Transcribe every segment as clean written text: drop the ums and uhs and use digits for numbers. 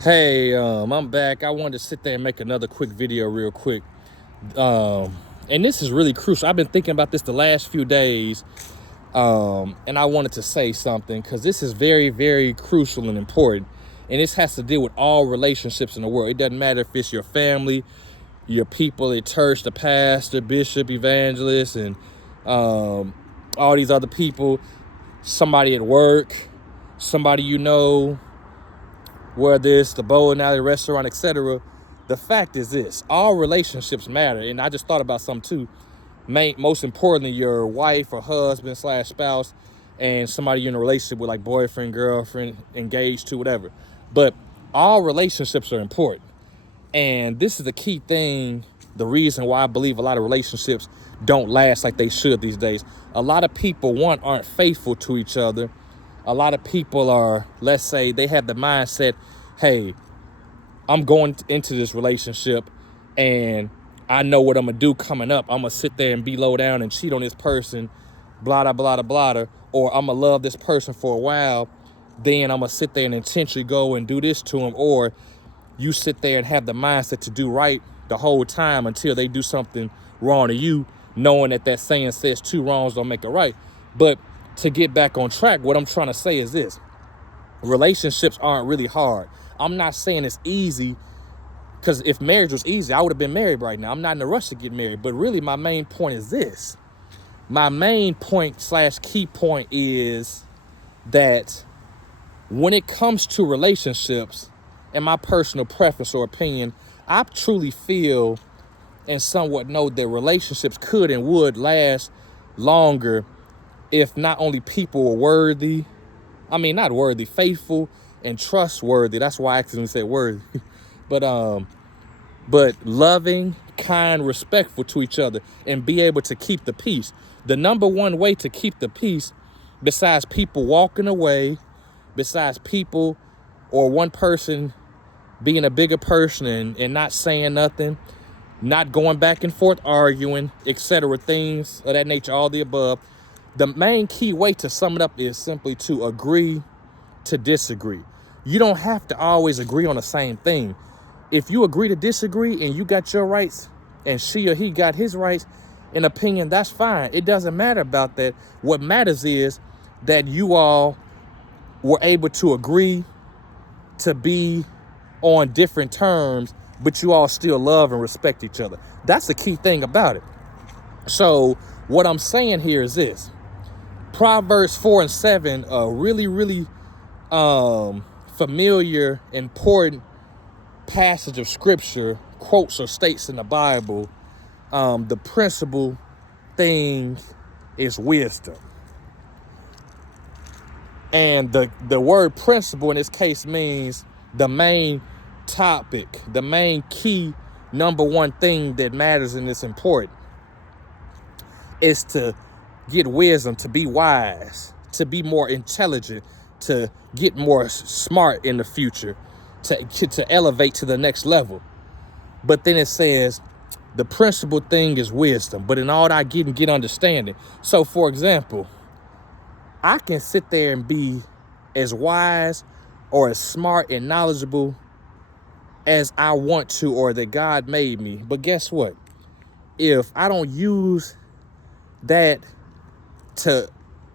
Hey, I'm back. I wanted to sit there and make another quick video real quick. And this is really crucial. I've been thinking about this the last few days, and I wanted to say something because this is very, very crucial and important. And this has to deal with all relationships in the world. It doesn't matter if it's your family, your people at church, the pastor, bishop, evangelist, and all these other people, somebody at work, somebody you know, whether it's the bowling alley, restaurant, etc. The fact is this: all relationships matter. And I just thought about something too. Most importantly, your wife or husband / spouse, and somebody you're in a relationship with, like boyfriend, girlfriend, engaged to, whatever. But all relationships are important. And this is the key thing, the reason why I believe a lot of relationships don't last like they should these days. A lot of people, one, aren't faithful to each other. A lot of people are, let's say, they have the mindset, hey, I'm going into this relationship and I know what I'm going to do coming up. I'm going to sit there and be low down and cheat on this person, blah, blah, blah, blah, blah. Or I'm going to love this person for a while. Then I'm going to sit there and intentionally go and do this to them. Or you sit there and have the mindset to do right the whole time until they do something wrong to you, knowing that saying says two wrongs don't make a right. But to get back on track, what I'm trying to say is this: relationships aren't really hard. I'm not saying it's easy, because if marriage was easy, I would have been married right now. I'm not in a rush to get married. But really, my main point is this. My main point / key point is that when it comes to relationships, in my personal preference or opinion, I truly feel and somewhat know that relationships could and would last longer if not only people were worthy, not worthy, faithful and trustworthy. That's why I accidentally said worthy. but loving, kind, respectful to each other, and be able to keep the peace. The number one way to keep the peace, besides people walking away, besides people or one person being a bigger person and not saying nothing, not going back and forth arguing, etc., things of that nature, all the above. The main key way to sum it up is simply to agree to disagree. You don't have to always agree on the same thing. If you agree to disagree and you got your rights and she or he got his rights and opinion, that's fine. It doesn't matter about that. What matters is that you all were able to agree to be on different terms, but you all still love and respect each other. That's the key thing about it. So what I'm saying here is this: Proverbs 4:7, a really, really familiar, important passage of scripture, quotes or states in the Bible, the principal thing is wisdom. And the word principle in this case means the main topic, the main key, number one thing that matters and is important is to get wisdom, to be wise, to be more intelligent, to get more smart in the future, to elevate to the next level. But then it says the principal thing is wisdom, but in all that get understanding. So for example, I can sit there and be as wise or as smart and knowledgeable as I want to, or that God made me. But guess what? If I don't use that to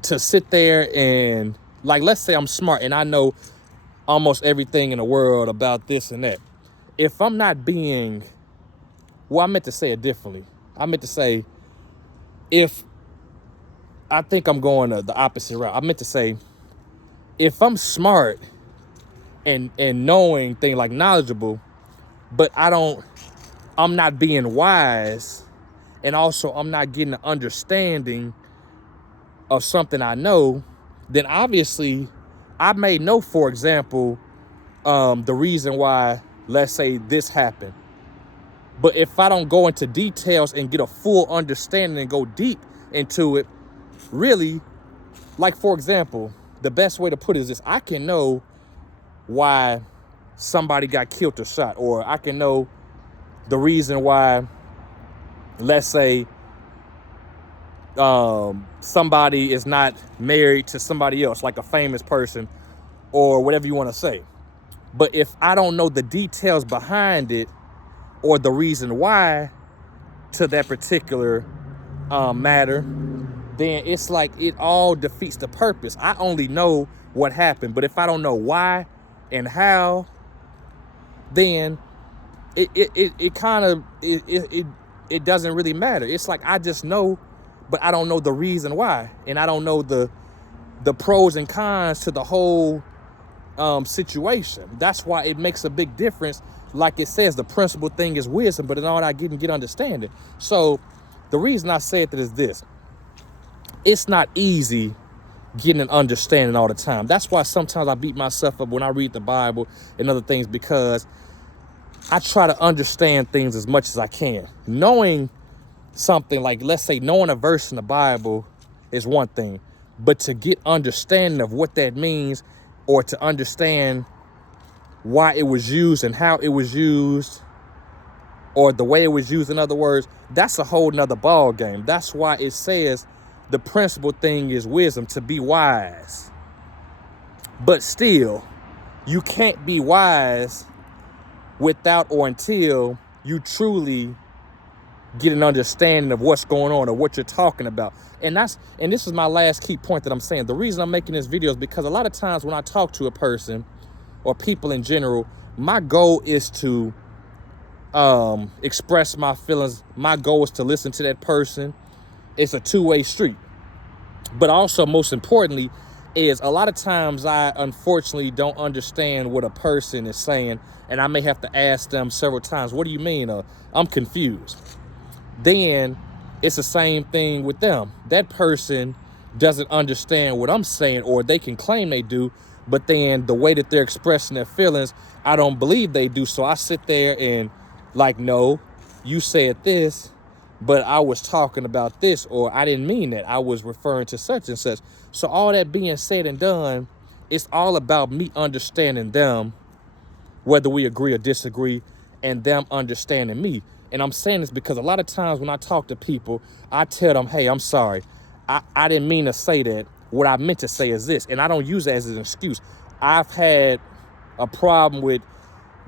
sit there and, like, let's say I'm smart and I know almost everything in the world about this and that. If I'm not being, well, I meant to say it differently. I meant to say, if I think I'm going the opposite route. I meant to say, if I'm smart and knowing things, like knowledgeable, but I'm not being wise, and also I'm not getting an understanding of something I know, then obviously I may know, for example, the reason why, let's say, this happened. But if I don't go into details and get a full understanding and go deep into it, really, like, for example, the best way to put it is this: I can know why somebody got killed or shot, or I can know the reason why, let's say, somebody is not married to somebody else, like a famous person or whatever you want to say. But if I don't know the details behind it or the reason why to that particular matter, then it's like it all defeats the purpose. I only know what happened, but if I don't know why and how, then it kind of it doesn't really matter. It's like I just know, but I don't know the reason why, and I don't know the pros and cons to the whole situation. That's why it makes a big difference. Like it says, the principal thing is wisdom, but in all I get understanding. So the reason I said that is this: it's not easy getting an understanding all the time. That's why sometimes I beat myself up when I read the Bible and other things, because I try to understand things as much as I can. Knowing something, like, let's say, knowing a verse in the Bible is one thing, but to get understanding of what that means, or to understand why it was used and how it was used, or the way it was used, in other words, that's a whole nother ball game. That's why it says the principal thing is wisdom, to be wise. But still, you can't be wise without or until you truly get an understanding of what's going on or what you're talking about. And this is my last key point that I'm saying. The reason I'm making this video is because a lot of times when I talk to a person or people in general, my goal is to express my feelings. My goal is to listen to that person. It's a two-way street. But also, most importantly, is a lot of times I unfortunately don't understand what a person is saying, and I may have to ask them several times, what do you mean? I'm confused. Then it's the same thing with them. That person doesn't understand what I'm saying, or they can claim they do, but then the way that they're expressing their feelings, I don't believe they do. So I sit there and like, no, you said this, but I was talking about this, or I didn't mean that. I was referring to such and such. So all that being said and done, it's all about me understanding them, whether we agree or disagree, and them understanding me. And I'm saying this because a lot of times when I talk to people, I tell them, hey, I'm sorry. I didn't mean to say that. What I meant to say is this. And I don't use it as an excuse. I've had a problem with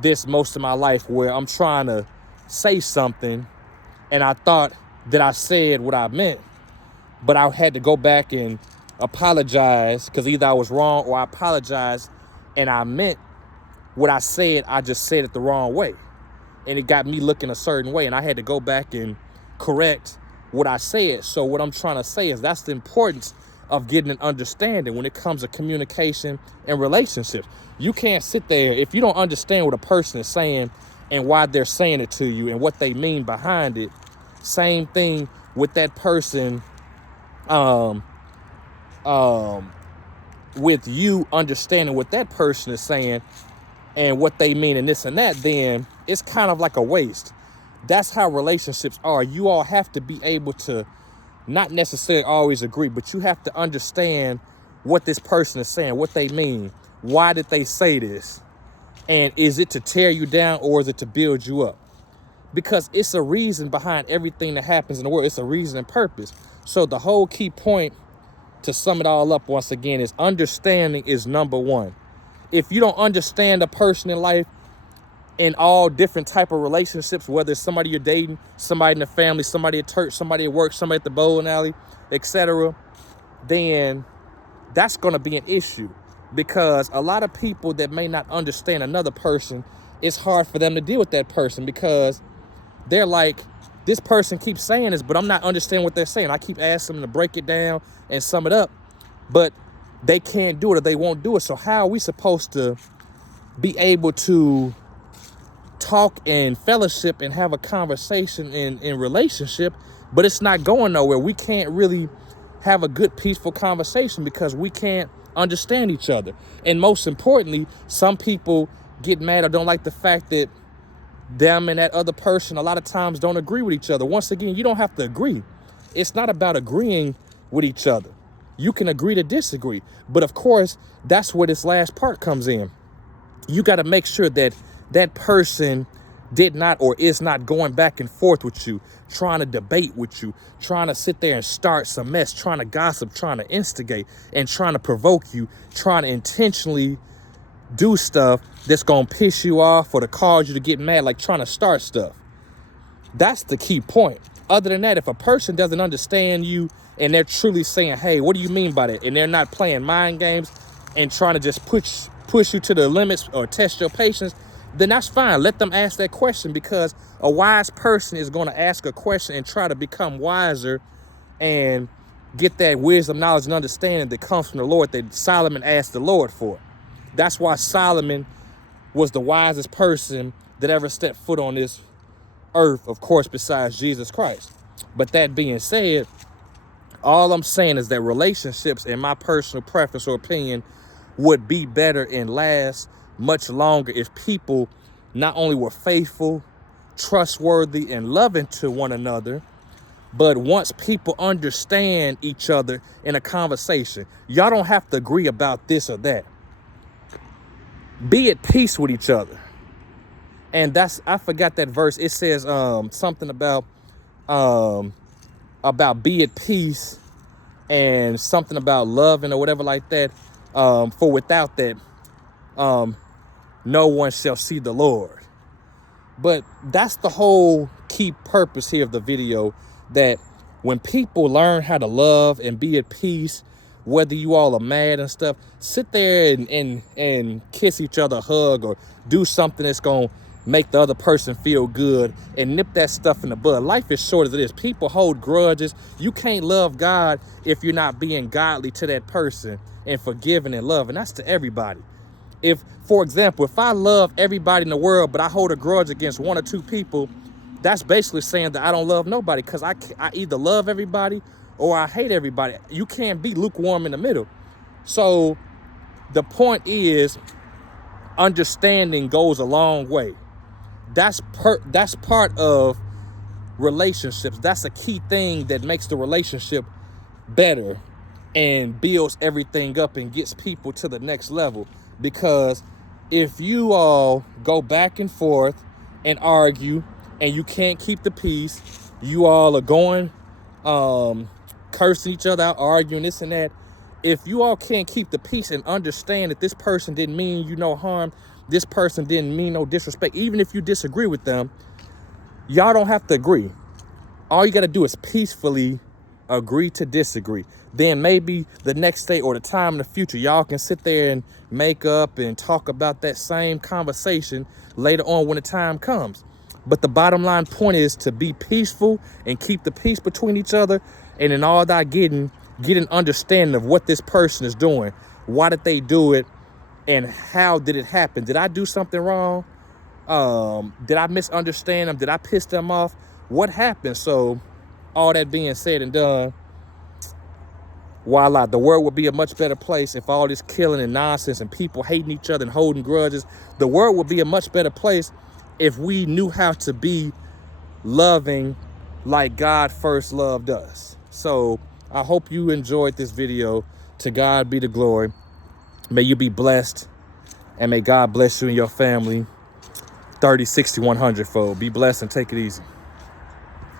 this most of my life, where I'm trying to say something and I thought that I said what I meant, but I had to go back and apologize, because either I was wrong or I apologized and I meant what I said. I just said it the wrong way, and it got me looking a certain way, and I had to go back and correct what I said. So what I'm trying to say is that's the importance of getting an understanding when it comes to communication and relationships. You can't sit there if you don't understand what a person is saying and why they're saying it to you and what they mean behind it. Same thing with that person, with you understanding what that person is saying and what they mean and this and that, then it's kind of like a waste. That's how relationships are. You all have to be able to not necessarily always agree, but you have to understand what this person is saying, what they mean. Why did they say this? And is it to tear you down, or is it to build you up? Because it's a reason behind everything that happens in the world. It's a reason and purpose. So the whole key point, to sum it all up once again, is understanding is number one. If you don't understand a person in life, in all different type of relationships, whether it's somebody you're dating, somebody in the family, somebody at church, somebody at work, somebody at the bowling alley, etc., then that's going to be an issue. Because a lot of people that may not understand another person, it's hard for them to deal with that person, because they're like, this person keeps saying this, but I'm not understanding what they're saying. I keep asking them to break it down and sum it up, but they can't do it, or they won't do it. So how are we supposed to be able to talk and fellowship and have a conversation in relationship, but it's not going nowhere? We can't really have a good, peaceful conversation because we can't understand each other. And most importantly, some people get mad or don't like the fact that them and that other person a lot of times don't agree with each other. Once again, you don't have to agree. It's not about agreeing with each other. You can agree to disagree. But of course, that's where this last part comes in. You got to make sure that that person did not or is not going back and forth with you, trying to debate with you, trying to sit there and start some mess, trying to gossip, trying to instigate, and trying to provoke you, trying to intentionally do stuff that's gonna piss you off or to cause you to get mad, like trying to start stuff. That's the key point. Other than that, if a person doesn't understand you and they're truly saying, hey, what do you mean by that? And they're not playing mind games and trying to just push you to the limits or test your patience, then that's fine. Let them ask that question, because a wise person is going to ask a question and try to become wiser and get that wisdom, knowledge, and understanding that comes from the Lord that Solomon asked the Lord for. That's why Solomon was the wisest person that ever stepped foot on this earth, of course, besides Jesus Christ. But that being said, all I'm saying is that relationships, in my personal preference or opinion, would be better and last much longer if people not only were faithful, trustworthy, and loving to one another, but once people understand each other in a conversation. Y'all don't have to agree about this or that. Be at peace with each other. And that's, I forgot that verse. It says something about be at peace and something about loving or whatever like that. For without that, no one shall see the Lord. But that's the whole key purpose here of the video, that when people learn how to love and be at peace, whether you all are mad and stuff, sit there and kiss each other, hug, or do something that's going to make the other person feel good and nip that stuff in the bud. Life is short as it is. People hold grudges. You can't love God if you're not being godly to that person and forgiving and loving. That's to everybody. If, for example, if I love everybody in the world, but I hold a grudge against one or two people, that's basically saying that I don't love nobody, because I either love everybody or I hate everybody. You can't be lukewarm in the middle. So the point is, understanding goes a long way. That's part of relationships. That's a key thing that makes the relationship better and builds everything up and gets people to the next level. Because if you all go back and forth and argue and you can't keep the peace, you all are going cursing each other out, arguing this and that. If you all can't keep the peace and understand that this person didn't mean you no harm, this person didn't mean no disrespect, even if you disagree with them, y'all don't have to agree. All you got to do is peacefully agree to disagree. Then maybe the next day or the time in the future, y'all can sit there and make up and talk about that same conversation later on when the time comes. But the bottom line point is to be peaceful and keep the peace between each other. And in all that get an understanding of what this person is doing. Why did they do it? And how did it happen? Did I do something wrong? Did I misunderstand them? Did I piss them off? What happened? So all that being said and done, voila, the world would be a much better place if all this killing and nonsense and people hating each other and holding grudges. The world would be a much better place if we knew how to be loving like God first loved us. So I hope you enjoyed this video. To God be the glory. May you be blessed, and may God bless you and your family 30, 60, 100-fold. Be blessed and take it easy.